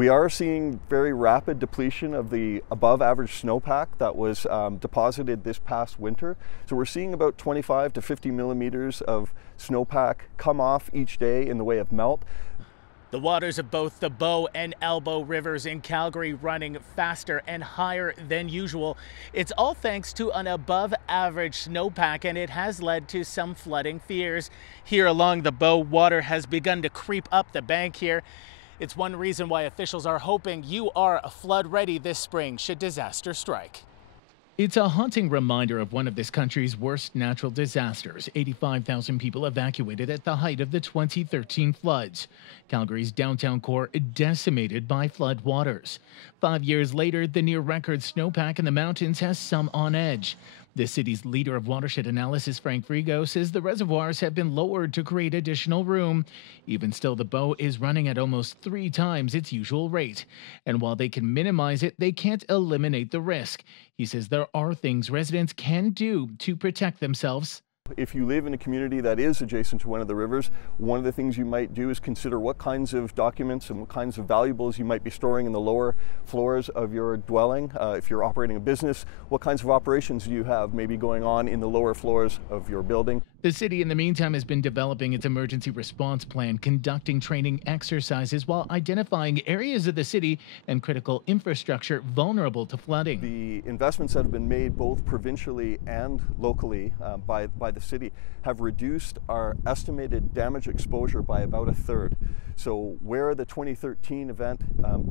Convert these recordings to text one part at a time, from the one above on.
We are seeing very rapid depletion of the above average snowpack that was deposited this past winter. So we're seeing about 25 to 50 millimeters of snowpack come off each day in the way of melt. The waters of both the Bow and Elbow rivers in Calgary running faster and higher than usual. It's all thanks to an above average snowpack, and it has led to some flooding fears. Here along the Bow, water has begun to creep up the bank here. It's one reason why officials are hoping you are flood ready this spring should disaster strike. It's a haunting reminder of one of this country's worst natural disasters. 85,000 people evacuated at the height of the 2013 floods. Calgary's downtown core decimated by flood waters. 5 years later, the near-record snowpack in the mountains has some on edge. The city's leader of watershed analysis, Frank Frigo, says the reservoirs have been lowered to create additional room. Even still, the Bow is running at almost 3 times its usual rate. And while they can minimize it, they can't eliminate the risk. He says there are things residents can do to protect themselves. If you live in a community that is adjacent to one of the rivers, one of the things you might do is consider what kinds of documents and what kinds of valuables you might be storing in the lower floors of your dwelling. If you're operating a business, what kinds of operations do you have maybe going on in the lower floors of your building? The city, in the meantime, has been developing its emergency response plan, conducting training exercises while identifying areas of the city and critical infrastructure vulnerable to flooding. The investments that have been made both provincially and locally by the city have reduced our estimated damage exposure by about a third. So where the 2013 event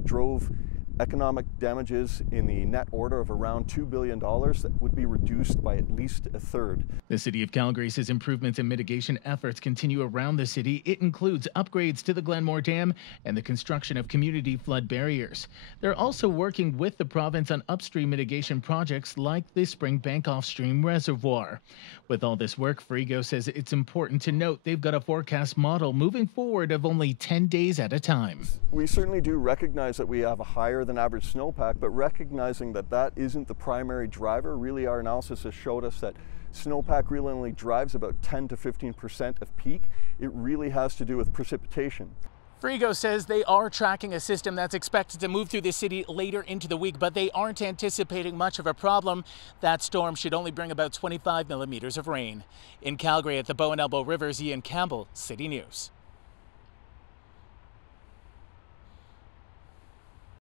drove economic damages in the net order of around $2 billion, that would be reduced by at least a third. The City of Calgary says improvements and mitigation efforts continue around the city. It includes upgrades to the Glenmore Dam and the construction of community flood barriers. They're also working with the province on upstream mitigation projects like the Springbank Offstream Reservoir. With all this work, Frigo says it's important to note they've got a forecast model moving forward of only 10 days at a time. We certainly do recognize that we have a higher than average snowpack, but recognizing that that isn't the primary driver. Really, our analysis has showed us that snowpack really only drives about 10 to 15% of peak. It really has to do with precipitation. Frigo says they are tracking a system that's expected to move through the city later into the week, but they aren't anticipating much of a problem. That storm should only bring about 25 millimeters of rain. In Calgary at the Bow and Elbow Rivers, Campbell, City News.